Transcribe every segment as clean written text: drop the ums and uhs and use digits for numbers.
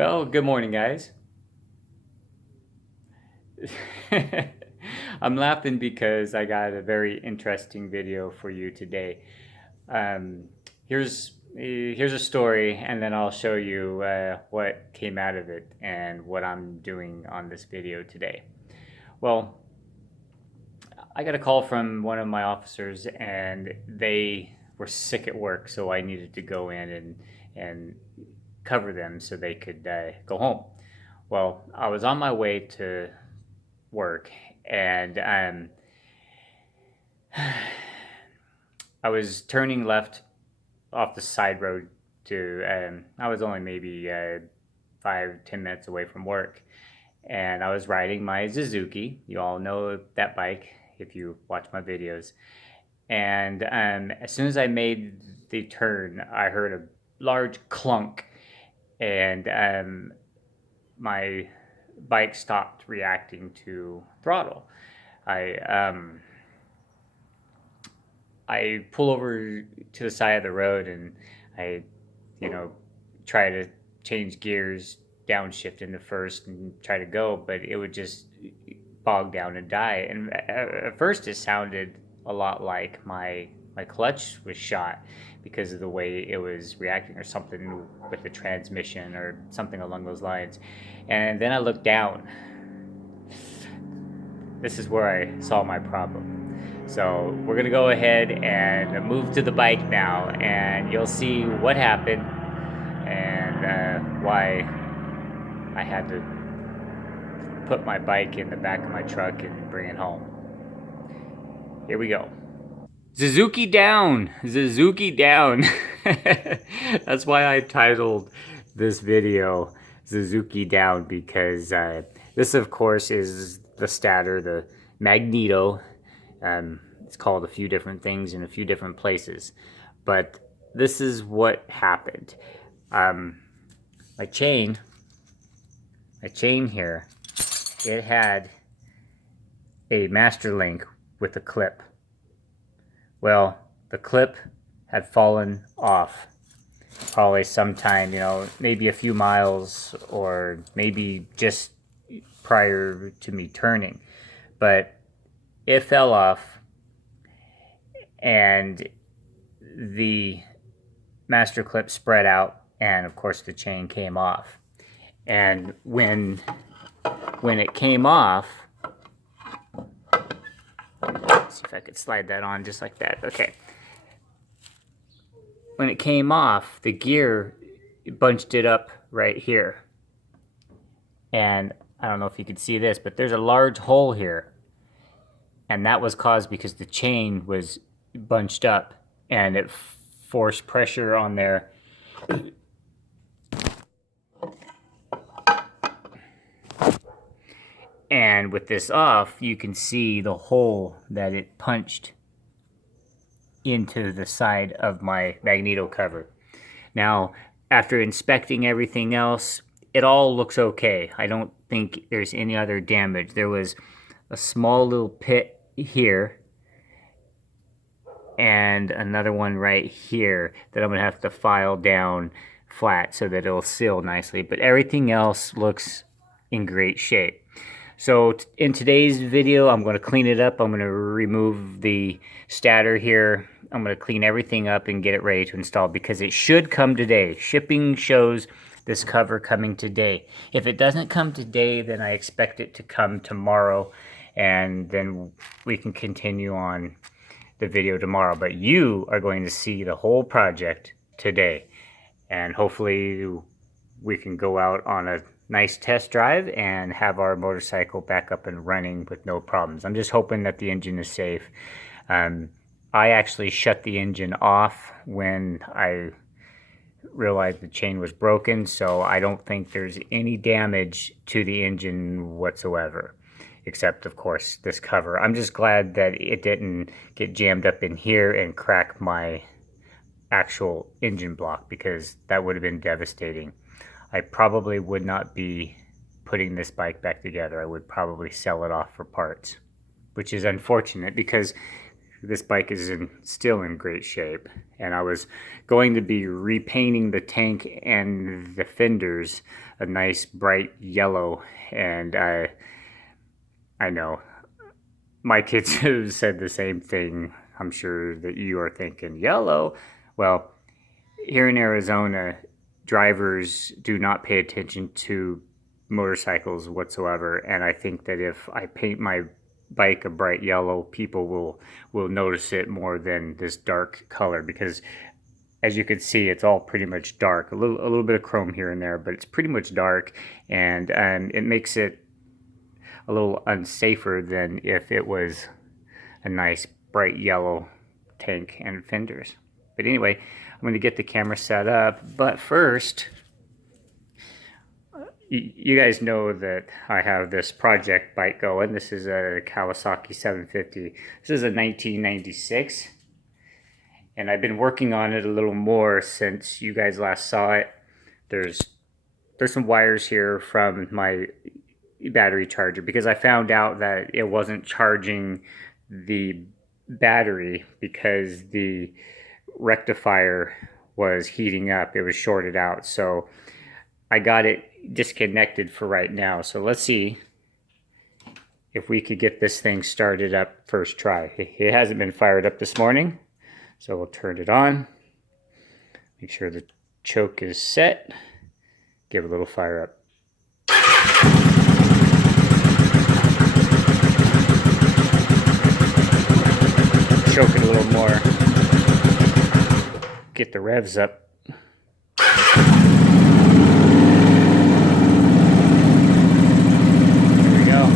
Well, good morning, guys. I'm laughing because I got a very interesting video for you today. Um, here's a story, and then I'll show you what came out of it and what I'm doing on this video today. Well, I got a call from one of my officers, and they were sick at work, so I needed to go in and cover them so they could go home. Well, I was on my way to work, and I was turning left off the side road to. I was only maybe 5-10 minutes away from work, and I was riding my Suzuki. You all know that bike if you watch my videos. And as soon as I made the turn, I heard a large clunk, and my bike stopped reacting to throttle. I I pull over to the side of the road, and I, you know, try to change gears, downshift into first, and try to go, but it would just bog down and die. And at first, it sounded a lot like my clutch was shot because of the way it was reacting, or something with the transmission, or something along those lines. And then I looked down. This is where I saw my problem. So we're gonna go ahead and move to the bike now, and you'll see what happened and why I had to put my bike in the back of my truck and bring it home. Here we go. Suzuki down! Suzuki down! That's why I titled this video Suzuki down, because this, of course, is the Stator, the magneto. It's called a few different things in a few different places, but this is what happened. My chain here, it had a master link with a clip. Well, the clip had fallen off probably sometime, maybe a few miles, or maybe just prior to me turning. But it fell off, and the master clip spread out, and of course the chain came off. And when it came off, let's see if I could slide that on just like that. Okay. When it came off, the gear bunched it up right here. And I don't know if you could see this, but there's a large hole here. And that was caused because the chain was bunched up, and it forced pressure on there. And with this off, you can see the hole that it punched into the side of my magneto cover. Now, after inspecting everything else, it all looks okay. I don't think there's any other damage. There was a small little pit here, and another one right here that I'm gonna have to file down flat so that it'll seal nicely. But everything else looks in great shape. So in today's video, I'm going to clean it up. I'm going to remove the stator here. I'm going to clean everything up and get it ready to install, because it should come today. Shipping shows this cover coming today. If it doesn't come today, then I expect it to come tomorrow, and then we can continue on the video tomorrow. But you are going to see the whole project today, and hopefully we can go out on a nice test drive and have our motorcycle back up and running with no problems. I'm just hoping that the engine is safe. I actually shut the engine off when I realized the chain was broken, so I don't think there's any damage to the engine whatsoever, except, of course, this cover. I'm just glad that it didn't get jammed up in here and crack my actual engine block, because that would have been devastating. I probably would not be putting this bike back together. I would probably sell it off for parts, which is unfortunate, because this bike is still in great shape, and I was going to be repainting the tank and the fenders a nice bright yellow, and I know my kids have said the same thing. I'm sure that you are thinking yellow. Well, here in Arizona, drivers do not pay attention to motorcycles whatsoever, and I think that if I paint my bike a bright yellow, people will notice it more than this dark color, because as you can see, it's all pretty much dark. A little bit of chrome here and there, but it's pretty much dark, and it makes it a little unsafer than if it was a nice bright yellow tank and fenders. But anyway, I'm going to get the camera set up, but first, you guys know that I have this project bike going. This is a Kawasaki 750. This is a 1996, and I've been working on it a little more since you guys last saw it. There's some wires here from my battery charger, because I found out that it wasn't charging the battery because the rectifier was heating up. It was shorted out, so I got it disconnected for right now. So let's see if we could get this thing started up first try. It hasn't been fired up this morning, so we'll turn it on, make sure the choke is set, give it a little fire up. Choke it a little more, get the revs up. There we go.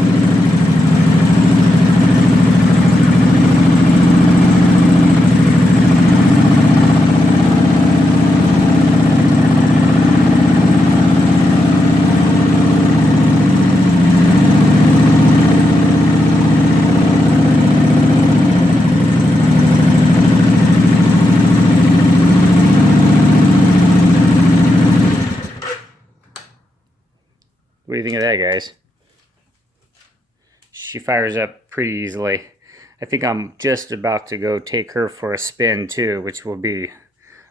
What do you think of that, guys? She fires up pretty easily. I think I'm just about to go take her for a spin too, which will be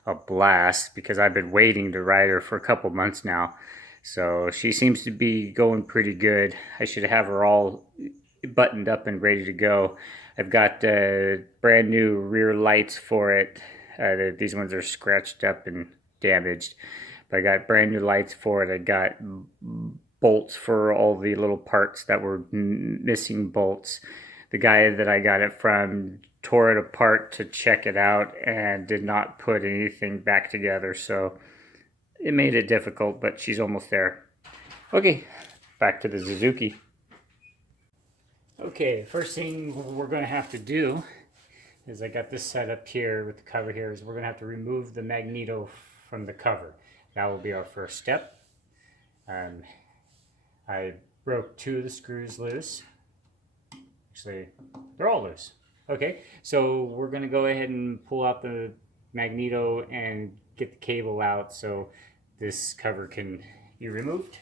a blast because I've been waiting to ride her for a couple months now. So she seems to be going pretty good. I should have her all buttoned up and ready to go. I've got brand new rear lights for it. These ones are scratched up and damaged, but I got brand new lights for it. I got bolts for all the little parts that were missing bolts. The guy that I got it from tore it apart to check it out and did not put anything back together, so it made it difficult, but she's almost there. Okay, back to the Suzuki. Okay, first thing we're going to have to do is, I got this set up here with the cover here, is we're going to have to remove the magneto from the cover. That will be our first step. I broke 2 of the screws loose. Actually, they're all loose. Okay, so we're going to go ahead and pull out the magneto and get the cable out so this cover can be removed.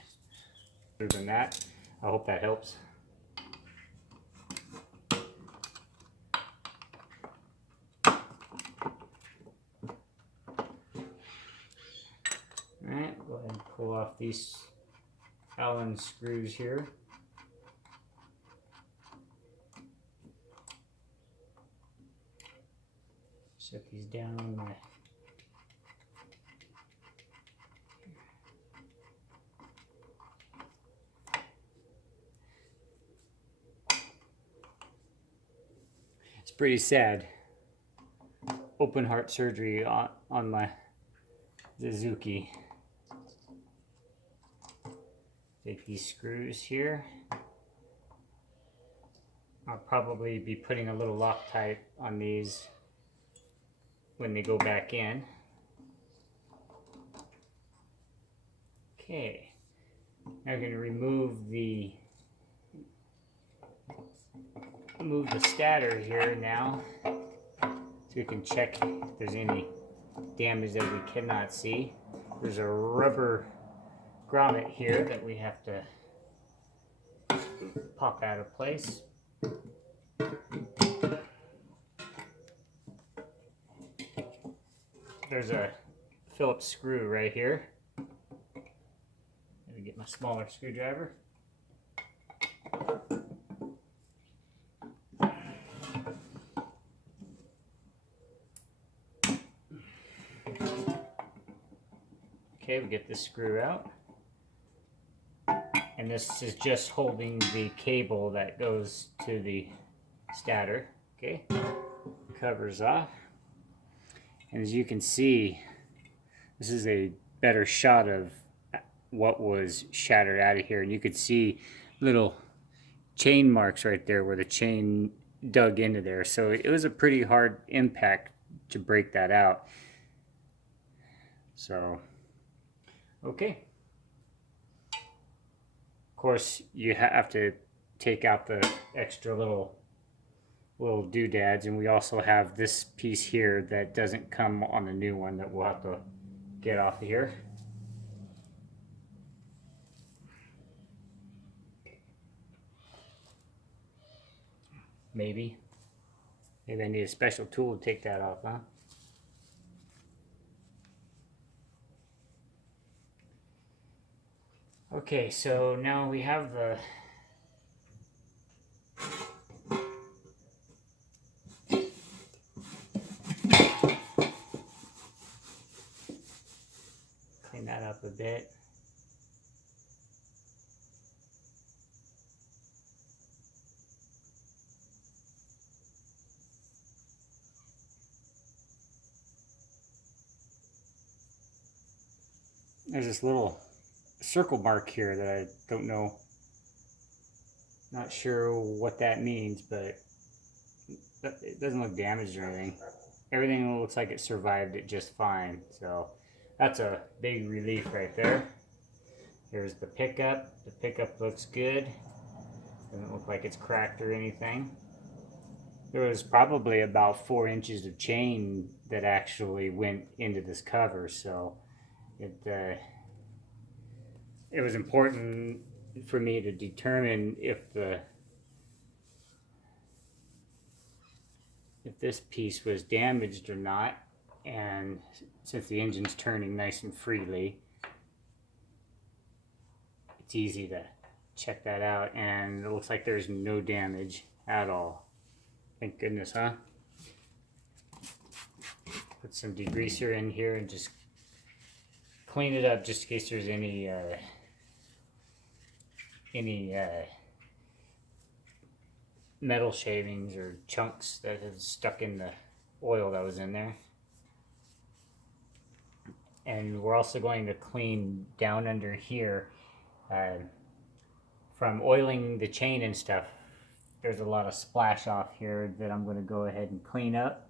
Other than that, I hope that helps. Alright, go ahead and pull off these Allen screws here. Set these down on my It's pretty sad. Open heart surgery on my Suzuki. Take these screws here. I'll probably be putting a little Loctite on these when they go back in. Okay, now I'm going to remove the stator here now, so we can check if there's any damage that we cannot see. There's a rubber grommet here that we have to pop out of place. there's a Phillips screw right here. Let me get my smaller screwdriver. Okay, we get this screw out. And this is just holding the cable that goes to the stator. Okay, covers off. And as you can see, this is a better shot of what was shattered out of here. And you could see little chain marks right there where the chain dug into there. So it was a pretty hard impact to break that out. So, okay. Of course, you have to take out the extra little doodads, and we also have this piece here that doesn't come on the new one that we'll have to get off of here. Maybe I need a special tool to take that off, huh? Okay, so now we have the clean that up a bit. There's this little circle mark here that I don't know, not sure what that means, but it doesn't look damaged or anything. Everything looks like it survived it just fine, so that's a big relief right there. Here's the pickup. The pickup looks good. Doesn't look like it's cracked or anything. There was probably about 4 inches of chain that actually went into this cover, so it was important for me to determine if this piece was damaged or not. And since the engine's turning nice and freely, it's easy to check that out, and it looks like there's no damage at all. Thank goodness, huh? Put some degreaser in here and just clean it up just in case there's any metal shavings or chunks that have stuck in the oil that was in there. And we're also going to clean down under here from oiling the chain and stuff. There's a lot of splash off here that I'm going to go ahead and clean up.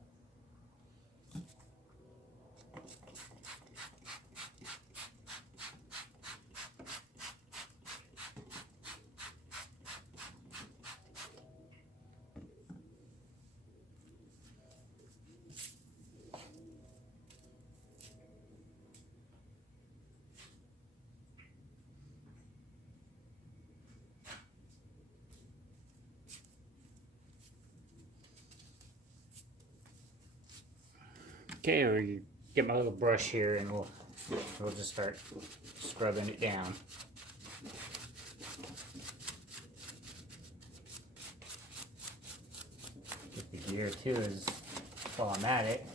Okay, we get my little brush here and we'll just start scrubbing it down. Get the gear too is while I'm at it.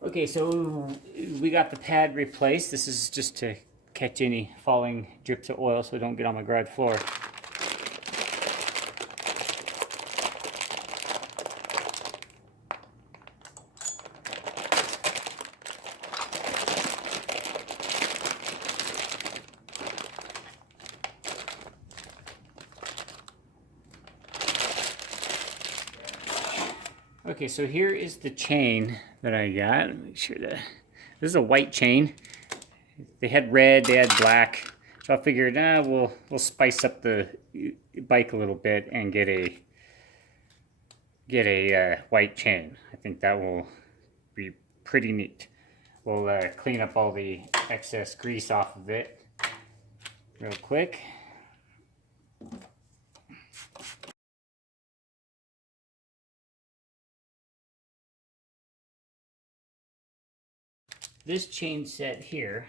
Okay, so we got the pad replaced. This is just to catch any falling drips of oil so it don't get on my garage floor. Okay, so here is the chain that I got. Make sure that this is a white chain. They had red, they had black. So I figured, we'll spice up the bike a little bit and get a white chain. I think that will be pretty neat. We'll clean up all the excess grease off of it real quick. This chain set here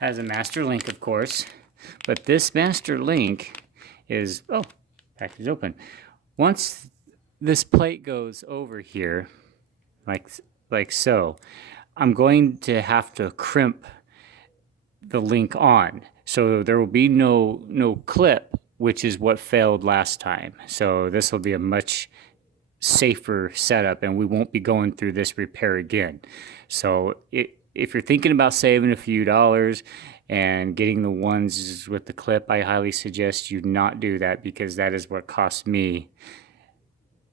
has a master link, of course, but this master link is, oh, package open. Once this plate goes over here, like so, I'm going to have to crimp the link on. So there will be no clip, which is what failed last time. So this will be a much safer setup and we won't be going through this repair again. So if you're thinking about saving a few dollars and getting the ones with the clip, I highly suggest you not do that, because that is what cost me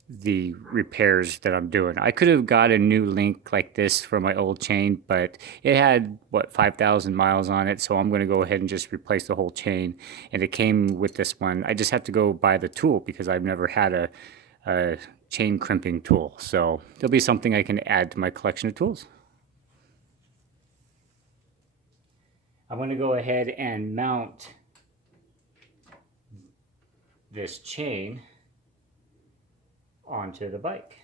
the repairs that I'm doing. I could have got a new link like this for my old chain, but it had, what, 5,000 miles on it, so I'm going to go ahead and just replace the whole chain. And it came with this one. I just have to go buy the tool because I've never had a chain crimping tool. So there'll be something I can add to my collection of tools. I'm going to go ahead and mount this chain onto the bike.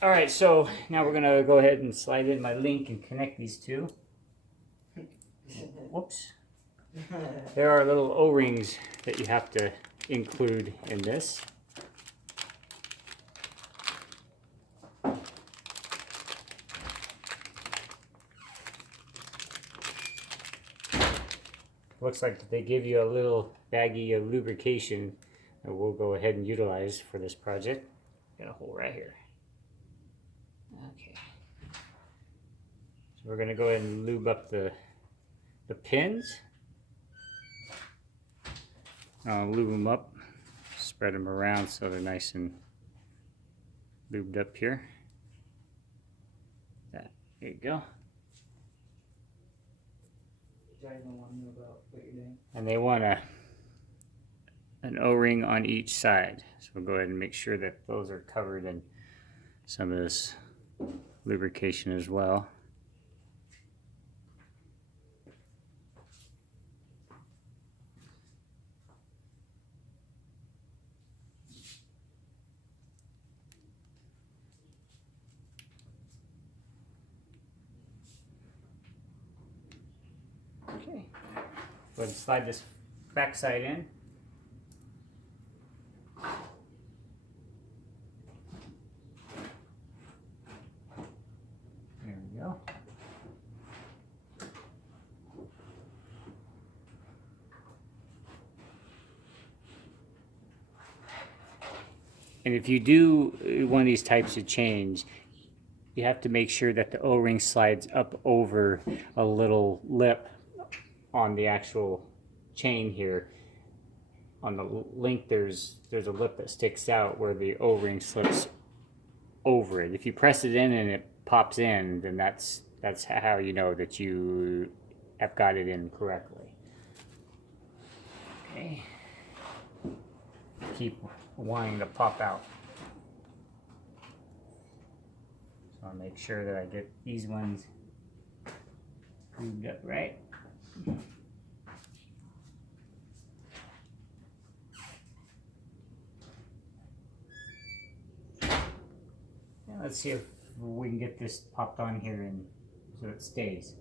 All right, so now we're gonna go ahead and slide in my link and connect these two. Whoops. There are little O-rings that you have to include in this. Looks like they give you a little baggie of lubrication that we'll go ahead and utilize for this project. Got a hole right here. Okay. So we're gonna go ahead and lube up the pins. I'll lube them up, spread them around so they're nice and lubed up here. There you go. And they want an O-ring on each side. So we'll go ahead and make sure that those are covered in some of this lubrication as well. Okay. Go ahead and slide this back side in. There we go. And if you do one of these types of chains, you have to make sure that the O-ring slides up over a little lip on the actual chain here. on the link, there's a lip that sticks out where the O-ring slips over it. If you press it in and it pops in, then that's how you know that you have got it in correctly. Okay. Keep wanting to pop out. So I'll make sure that I get these ones grooved up right. Let's see if we can get this popped on here and so it stays.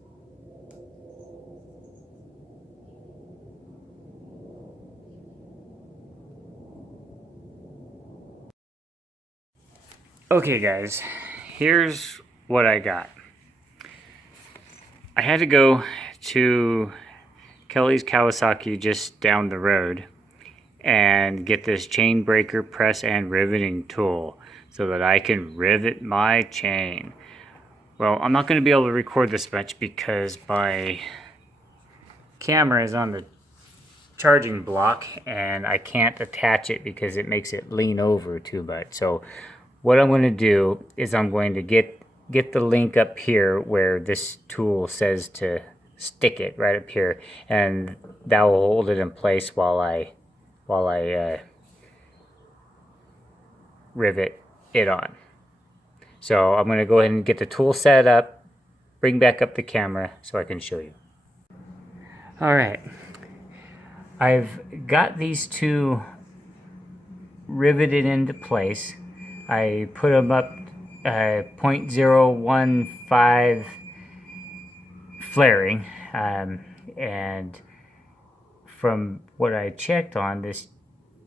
Okay guys, here's what I got. I had to go to Kelly's Kawasaki just down the road and get this chain breaker press and riveting tool so that I can rivet my chain. Well, I'm not going to be able to record this much because my camera is on the charging block and I can't attach it because it makes it lean over too much. So what I'm going to do is I'm going to get the link up here where this tool says to stick it right up here, and that will hold it in place while I rivet it on. So I'm going to go ahead and get the tool set up, bring back up the camera so I can show you. All right, I've got these two riveted into place. I put them up 0.015 flaring, and from what I checked on, this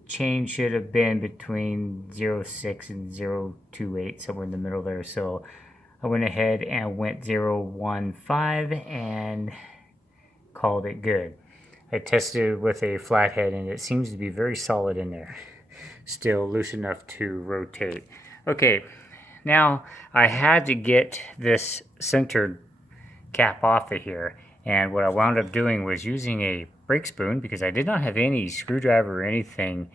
chain should have been between 0.6 and 0.28, somewhere in the middle there. So I went ahead and went 0.15 and called it good. I tested it with a flathead and it seems to be very solid in there. Still loose enough to rotate. Okay, now I had to get this centered cap off of here, and what I wound up doing was using a brake spoon because I did not have any screwdriver or anything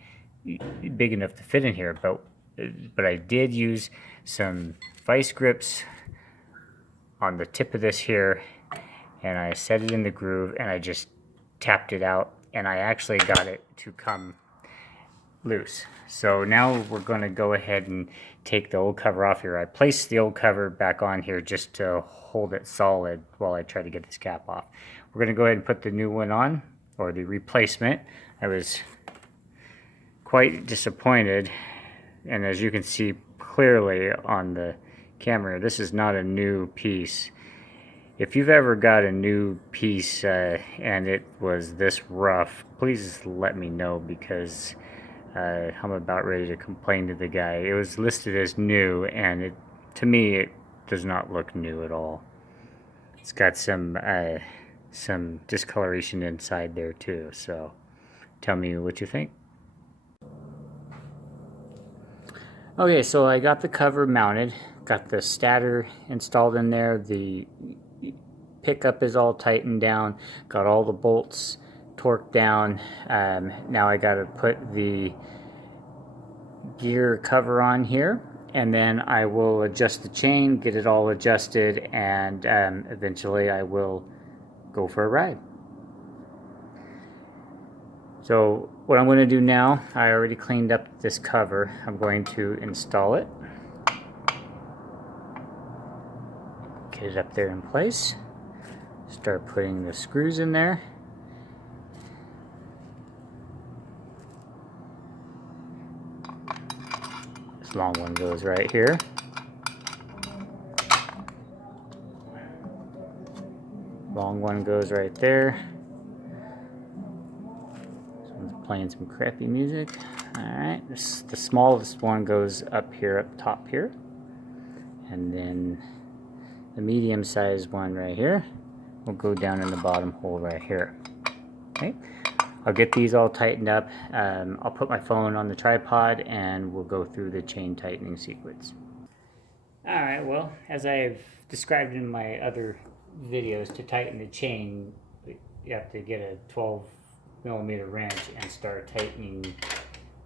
big enough to fit in here, but I did use some vice grips on the tip of this here, and I set it in the groove and I just tapped it out and I actually got it to come loose. So now we're going to go ahead and take the old cover off here. I placed the old cover back on here just to hold it solid while I try to get this cap off. We're going to go ahead and put the new one on, or the replacement. I was quite disappointed, and as you can see clearly on the camera, this is not a new piece. If you've ever got a new piece and it was this rough, please let me know because I'm about ready to complain to the guy. It was listed as new, and to me it does not look new at all. It's got some discoloration inside there too, so tell me what you think. Okay, so I got the cover mounted, got the stator installed in there, the pickup is all tightened down, got all the bolts torqued down. Now I got to put the gear cover on here, and then I will adjust the chain, get it all adjusted, and eventually I will go for a ride. So what I'm going to do now, I already cleaned up this cover. I'm going to install it, get it up there in place, start putting the screws in there. This long one goes right here. Long one goes right there. This one's playing some crappy music. Alright, the smallest one goes up here, up top here. And then the medium sized one right here will go down in the bottom hole right here. Okay, I'll get these all tightened up. I'll put my phone on the tripod and we'll go through the chain tightening sequence. Alright, well, as I've described in my other videos, to tighten the chain you have to get a 12 millimeter wrench and start tightening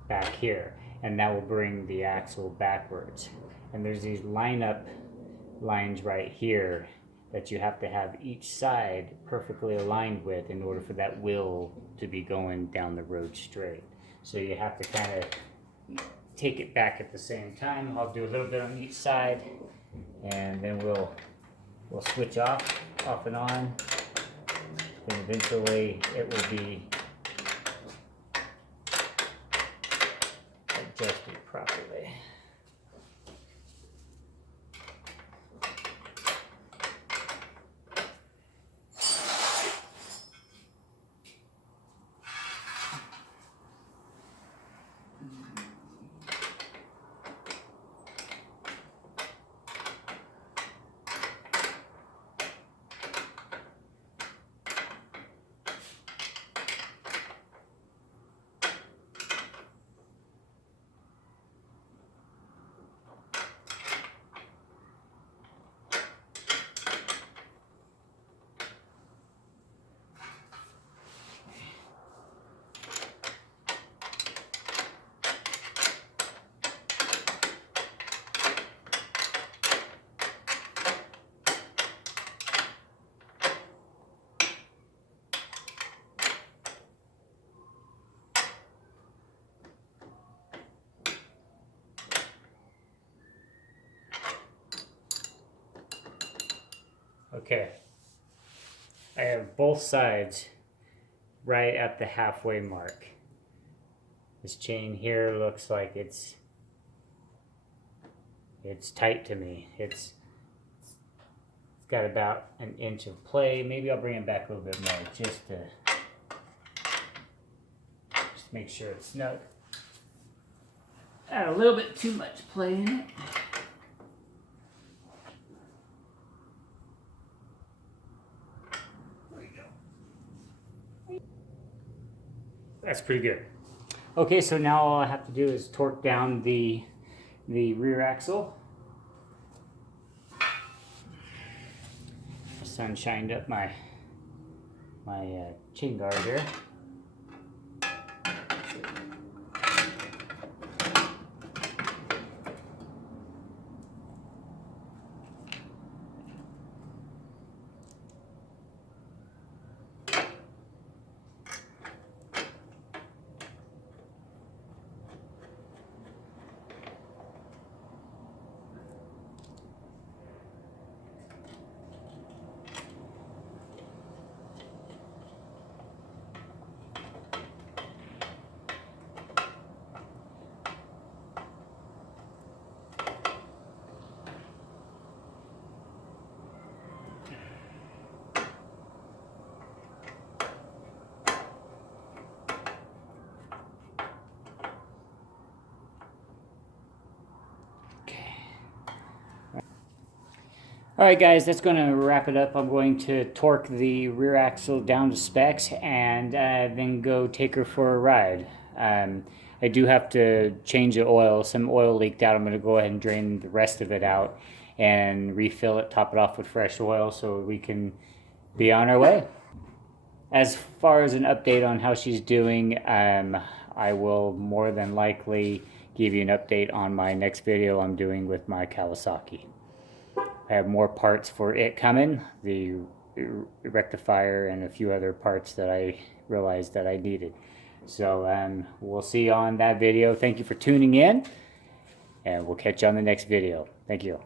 back here, and that will bring the axle backwards. And there's these lineup lines right here that you have to have each side perfectly aligned with in order for that wheel to be going down the road straight. So you have to kind of take it back at the same time. I'll do a little bit on each side, and then we'll switch off and on, and eventually it will be adjusted properly. Okay, I have both sides right at the halfway mark. This chain here looks like it's tight to me. It's got about an inch of play. Maybe I'll bring it back a little bit more just to make sure it's snug. Got a little bit too much play in it. That's pretty good. Okay, so now all I have to do is torque down the rear axle. The sun shined up my chain guard here. Alright guys, that's going to wrap it up. I'm going to torque the rear axle down to specs and then go take her for a ride. I do have to change the oil. Some oil leaked out. I'm going to go ahead and drain the rest of it out and refill it, top it off with fresh oil so we can be on our way. As far as an update on how she's doing, I will more than likely give you an update on my next video I'm doing with my Kawasaki. I have more parts for it coming, the rectifier and a few other parts that I realized that I needed. So we'll see you on that video. Thank you for tuning in, and we'll catch you on the next video. Thank you.